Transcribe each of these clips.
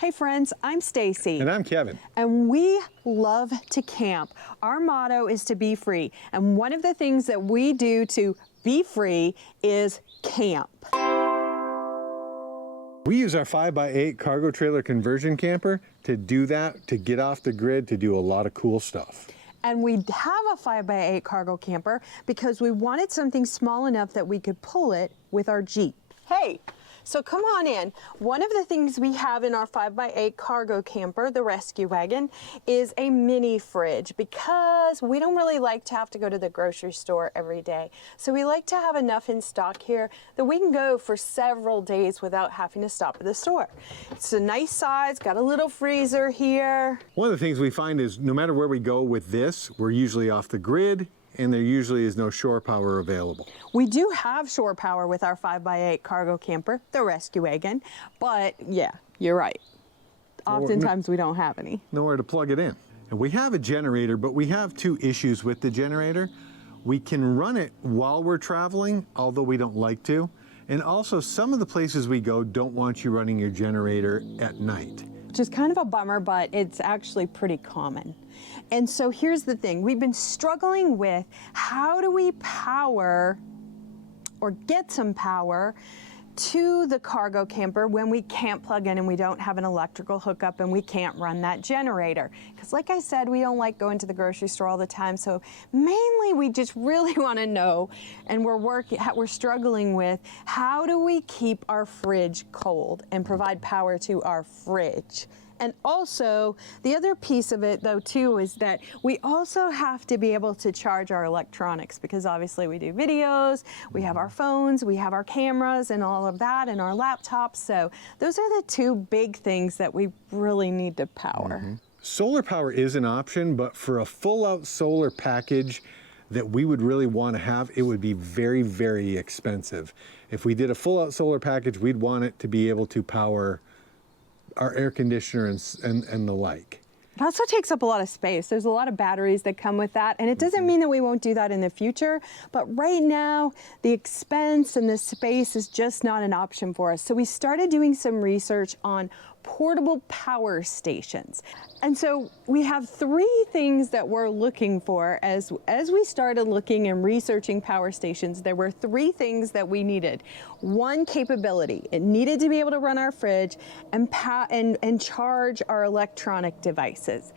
Hey friends, I'm Stacy. And I'm Kevin. And we love to camp. Our motto is to be free. And one of the things that we do to be free is camp. We use our 5x8 cargo trailer conversion camper to do that, to get off the grid, to do a lot of cool stuff. And we have a 5x8 cargo camper because we wanted something small enough that we could pull it with our Jeep. Hey, so come on in. One of the things we have in our 5x8 cargo camper, the rescue wagon, is a mini fridge because we don't really like to have to go to the grocery store every day. So we like to have enough in stock here that we can go for several days without having to stop at the store. It's a nice size, got a little freezer here. One of the things we find is no matter where we go with this, we're usually off the grid, and there usually is no shore power available. We do have shore power with our 5x8 cargo camper, the rescue wagon, but yeah, you're right. Oftentimes we don't have any. Nowhere to plug it in. And we have a generator, but we have two issues with the generator. We can run it while we're traveling, although we don't like to. And also some of the places we go don't want you running your generator at night. Which is kind of a bummer, but it's actually pretty common. And so here's the thing, we've been struggling with how do we power or get some power to the cargo camper when we can't plug in and we don't have an electrical hookup and we can't run that generator. Because like I said, we don't like going to the grocery store all the time, so mainly we just really want to know, and we're struggling with, how do we keep our fridge cold and provide power to our fridge? And also, the other piece of it, though, too, is that we also have to be able to charge our electronics because obviously we do videos, we have our phones, we have our cameras and all of that, and our laptops. So those are the two big things that we really need to power. Mm-hmm. Solar power is an option, but for a full-out solar package that we would really want to have, it would be very, very expensive. If we did a full-out solar package, we'd want it to be able to power our air conditioner and the like. It also takes up a lot of space. There's a lot of batteries that come with that, and it doesn't mean that we won't do that in the future, but right now the expense and the space is just not an option for us. So we started doing some research on portable power stations. And so we have three things that we're looking for. As we started looking and researching power stations, there were three things that we needed. One, capability. It needed to be able to run our fridge and charge our electronic devices.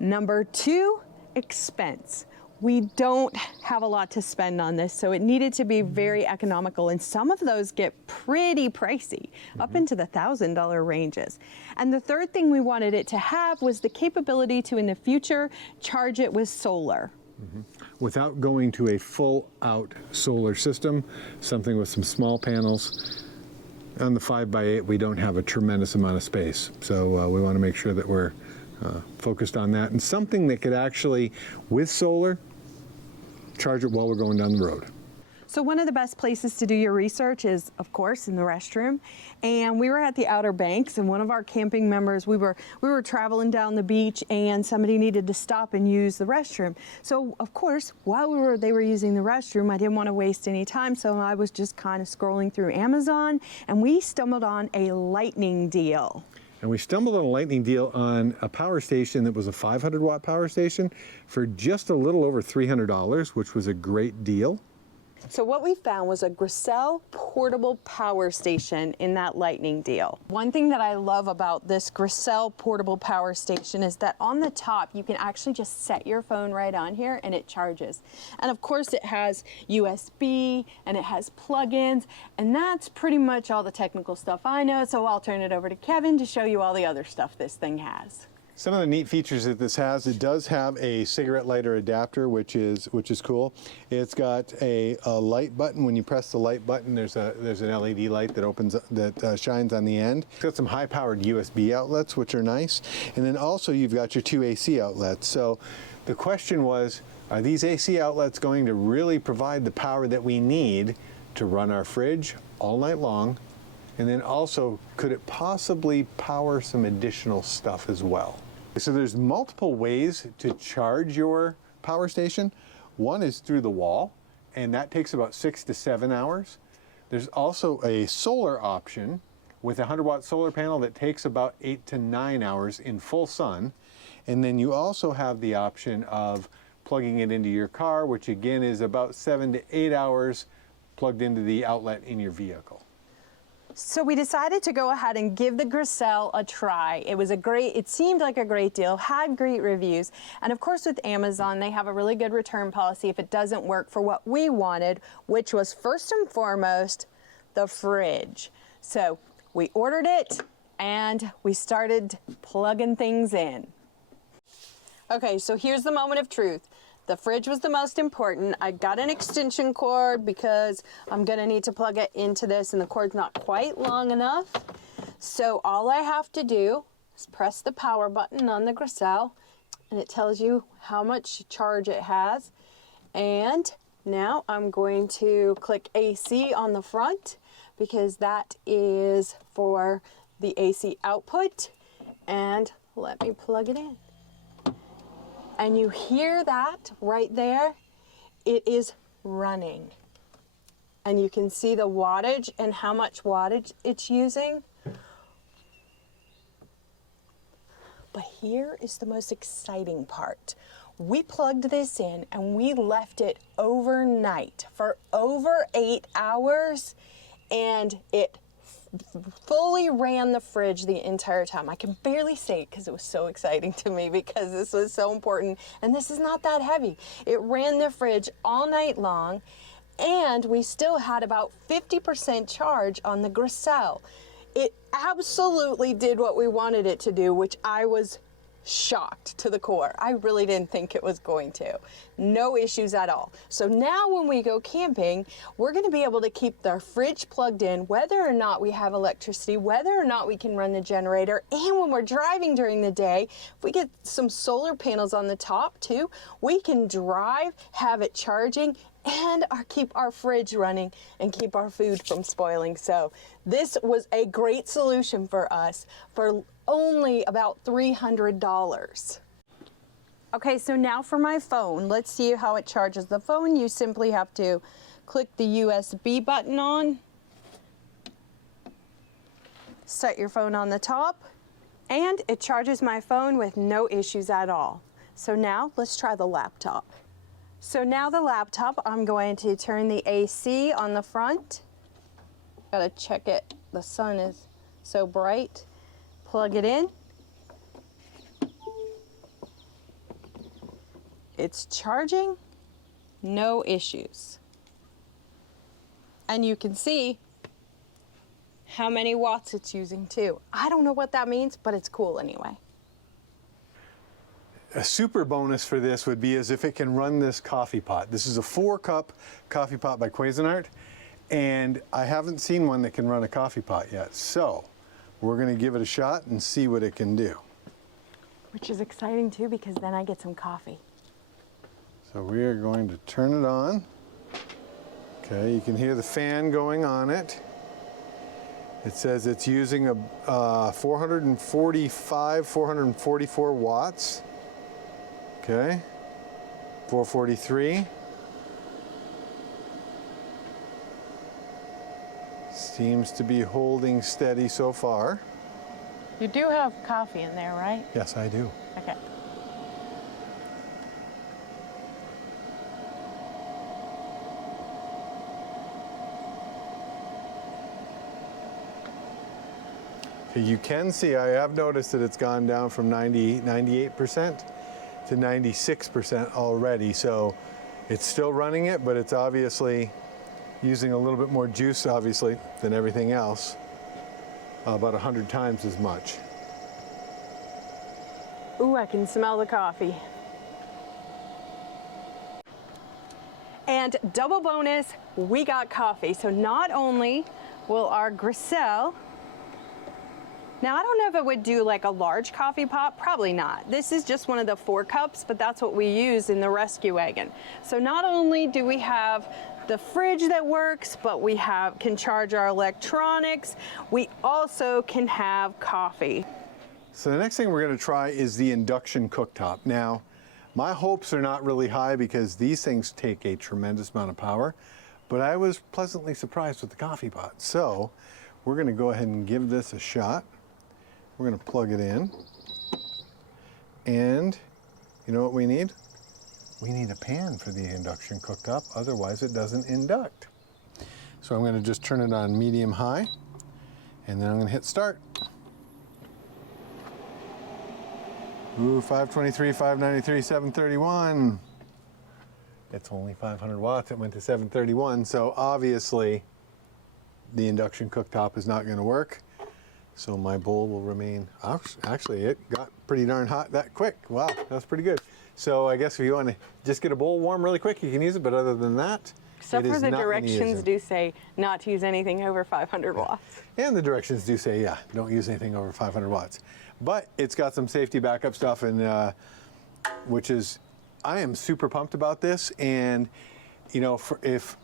Number two, expense. We don't have a lot to spend on this, so it needed to be very economical, and some of those get pretty pricey, up into the $1,000 ranges. And the third thing we wanted it to have was the capability to, in the future, charge it with solar. Without going to a full-out solar system, something with some small panels. On the 5x8, we don't have a tremendous amount of space, so we want to make sure that we're focused on that, and something that could actually, with solar, charge it while we're going down the road. So one of the best places to do your research is, of course, in the restroom. And we were at the Outer Banks, and one of our camping members, we were traveling down the beach, and somebody needed to stop and use the restroom. So, of course, while they were using the restroom, I didn't want to waste any time, so I was just kind of scrolling through Amazon, and we stumbled on a lightning deal. And we stumbled on a lightning deal on a power station that was a 500-watt power station for just a little over $300, which was a great deal. So what we found was a Grecell Portable Power Station in that lightning deal. One thing that I love about this Grecell Portable Power Station is that on the top you can actually just set your phone right on here and it charges. And of course it has USB and it has plug-ins, and that's pretty much all the technical stuff I know, so I'll turn it over to Kevin to show you all the other stuff this thing has. Some of the neat features that this has, it does have a cigarette lighter adapter, which is cool. It's got a light button. When you press the light button, there's an LED light that shines on the end. It's got some high-powered USB outlets, which are nice. And then also you've got your two AC outlets. So the question was, are these AC outlets going to really provide the power that we need to run our fridge all night long? And then also, could it possibly power some additional stuff as well? So there's multiple ways to charge your power station. One is through the wall, and that takes about 6 to 7 hours. There's also a solar option, with a 100-watt solar panel that takes about 8 to 9 hours in full sun. And then you also have the option of plugging it into your car, which again is about 7 to 8 hours plugged into the outlet in your vehicle. So we decided to go ahead and give the Grecell a try. It seemed like a great deal, had great reviews. And of course with Amazon, they have a really good return policy if it doesn't work for what we wanted, which was first and foremost, the fridge. So we ordered it and we started plugging things in. Okay, so here's the moment of truth. The fridge was the most important. I got an extension cord because I'm gonna need to plug it into this and the cord's not quite long enough. So all I have to do is press the power button on the Grecell and it tells you how much charge it has. And now I'm going to click AC on the front because that is for the AC output. And let me plug it in. And you hear that right there? It is running. And you can see the wattage and how much wattage it's using. But here is the most exciting part. We plugged this in and we left it overnight for over 8 hours, and it fully ran the fridge the entire time. I can barely say it because it was so exciting to me because this was so important, and this is not that heavy. It ran the fridge all night long, and we still had about 50% charge on the Grecell. It absolutely did what we wanted it to do, which I was shocked to the core. I really didn't think it was going to. No issues at all. So now when we go camping, we're going to be able to keep the fridge plugged in whether or not we have electricity, whether or not we can run the generator, and when we're driving during the day, if we get some solar panels on the top too, we can drive, have it charging, and keep our fridge running and keep our food from spoiling. So this was a great solution for us for only about $300. Okay, so now for my phone. Let's see how it charges the phone. You simply have to click the USB button on, set your phone on the top, and it charges my phone with no issues at all. So now let's try the laptop. So now the laptop, I'm going to turn the AC on the front. Gotta check it, the sun is so bright. Plug it in. It's charging, no issues. And you can see how many watts it's using too. I don't know what that means, but it's cool anyway. A super bonus for this would be as if it can run this coffee pot. This is a 4-cup coffee pot by Cuisinart, and I haven't seen one that can run a coffee pot yet. So we're going to give it a shot and see what it can do. Which is exciting too, because then I get some coffee. So we are going to turn it on. Okay, you can hear the fan going on it. It says it's using a 444 watts. Okay, 443. Seems to be holding steady so far. You do have coffee in there, right? Yes, I do. Okay. Okay, you can see, I have noticed that it's gone down from 98% to 96% already. So it's still running it, but it's obviously using a little bit more juice, obviously, than everything else. About 100 times as much. Ooh, I can smell the coffee. And double bonus, we got coffee. So not only will our Grecell, now I don't know if it would do like a large coffee pot, probably not. This is just one of the 4 cups, but that's what we use in the rescue wagon. So not only do we have the fridge that works, but we can charge our electronics. We also can have coffee. So the next thing we're going to try is the induction cooktop. Now, my hopes are not really high because these things take a tremendous amount of power, but I was pleasantly surprised with the coffee pot. So we're going to go ahead and give this a shot. We're going to plug it in. And you know what we need? We need a pan for the induction cooktop, otherwise it doesn't induct. So I'm going to just turn it on medium-high, and then I'm going to hit start. Ooh, 523, 593, 731. It's only 500 watts. It went to 731, so obviously the induction cooktop is not going to work. So my bowl will remain, actually it got pretty darn hot that quick. Wow, that's pretty good. So I guess if you want to just get a bowl warm really quick, you can use it, but other than that, except for the directions do say not to use anything over 500 watts. And the directions do say, yeah, don't use anything over 500 watts. But it's got some safety backup stuff, and which is, I am super pumped about this. And you know, if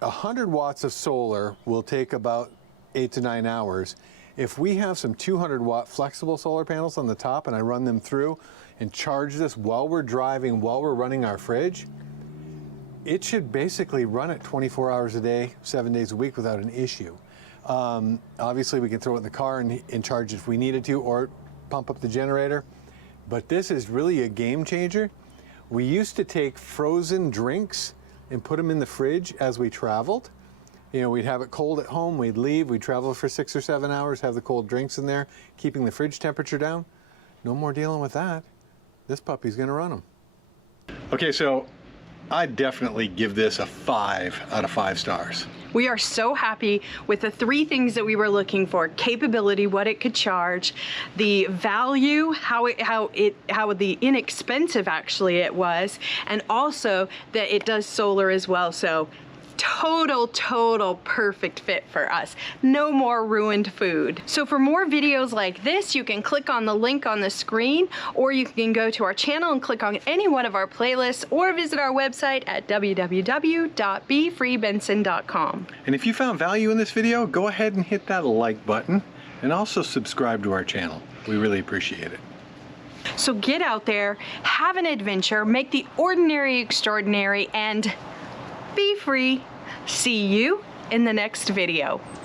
100 watts of solar will take about 8 to 9 hours, if we have some 200 watt flexible solar panels on the top and I run them through and charge this while we're driving, while we're running our fridge, it should basically run it 24 hours a day, 7 days a week without an issue. Obviously we can throw it in the car and charge if we needed to, or pump up the generator. But this is really a game changer. We used to take frozen drinks and put them in the fridge as we traveled. You know, we'd have it cold at home, we'd leave, we'd travel for 6 or 7 hours, have the cold drinks in there, keeping the fridge temperature down. No more dealing with that. This puppy's gonna run them. Okay, so I'd definitely give this a 5 out of 5 stars. We are so happy with the 3 things that we were looking for: capability, what it could charge, the value, how the inexpensive actually it was, and also that it does solar as well. So total perfect fit for us. No more ruined food. So for more videos like this, you can click on the link on the screen, or you can go to our channel and click on any one of our playlists, or visit our website at www.befreebenson.com. And if you found value in this video, go ahead and hit that like button and also subscribe to our channel. We really appreciate it. So get out there, have an adventure, make the ordinary extraordinary, and be free. See you in the next video.